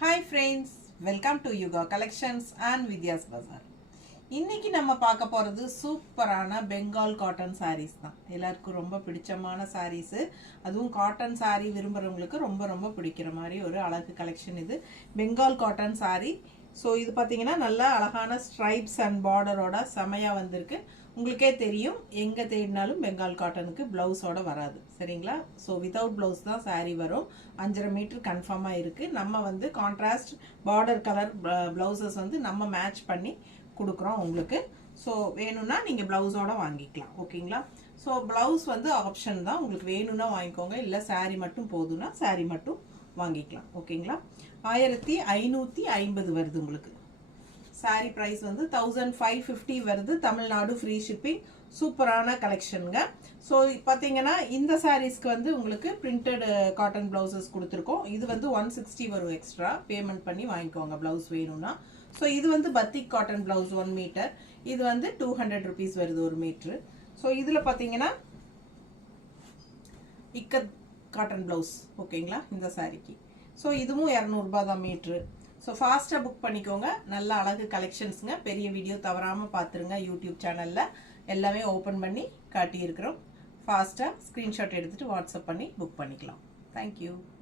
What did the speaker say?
Hi friends, welcome to Yuga Collections and Vidya's Bazaar. இன்னைக்கு நம்ம பார்க்க போறது சூப்பரான பெங்கால் காட்டன் sarees தான். எல்லாருக்கும் ரொம்ப பிடிச்சமான sarees. அதுவும் காட்டன் saree விரும்புறவங்களுக்கு ரொம்ப ரொம்ப பிடிக்கிற மாதிரி ஒரு அழகு கலெக்ஷன் இது. Bengal cotton saree. சோ இது பாத்தீங்கன்னா நல்ல அழகான stripes and borderோட செமையா வந்திருக்கு. உங்களுக்கே தெரியும் எங்க தேடினாலும் பெங்கால் காட்டனுக்கு பிளவுஸோட வராது சரிங்களா சோ வித்அவுட் பிளவுஸ் தான் saree வரும் 5.5 மீட்டர் கன்ஃபார்மா இருக்கு நம்ம வந்து கான்ட்ராஸ்ட் பார்டர் கலர் பிளவுசஸ் வந்து நம்ம மேட்ச் பண்ணி கொடுக்குறோம் உங்களுக்கு சோ வேணும்னா நீங்க பிளவுஸோட வாங்கிக்கலாம் ஓகேங்களா சோ பிளவுஸ் வந்து ஆப்ஷன் தான் உங்களுக்கு வேணும்னா வாங்கிக்கோங்க இல்ல saree மட்டும் போதும்னா saree மட்டும் வாங்கிக்கலாம் ஓகேங்களா 1550 வருது உங்களுக்கு saree price வந்து 1550 வருது தமிழ்நாடு free shipping சூப்பரான கலெக்ஷன்ங்க சோ பாத்தீங்கன்னா இந்த sareesக்கு வந்து உங்களுக்கு printed cotton blouses கொடுத்திருக்கோம் இது வந்து 160 வரும் எக்ஸ்ட்ரா பேமெண்ட் பண்ணி வாங்கிக்கோங்க blouse வேணும்னா சோ இது வந்து batik cotton blouse 1 மீட்டர் இது வந்து 200 rupees வருது 1 மீட்டர் சோ இதுல பாத்தீங்கன்னா இக்கத் cotton blouse ஓகேங்களா இந்த sareeக்கு சோ இதுவும் 200 ரூபாய் தான் மீட்டர் So fast book பண்ணிக்கோங்க நல்ல அழகு கலெக்ஷன்ஸ்ங்க பெரிய வீடியோ தவறாம பாத்துருங்க YouTube சேனல்ல எல்லாமே ஓபன் பண்ணி காட்டி இருக்கோம் ஃபாஸ்டா ஸ்கிரீன்ஷாட் எடுத்துட்டு வாட்ஸ்அப் பண்ணி புக் பண்ணிக்கலாம் Thank you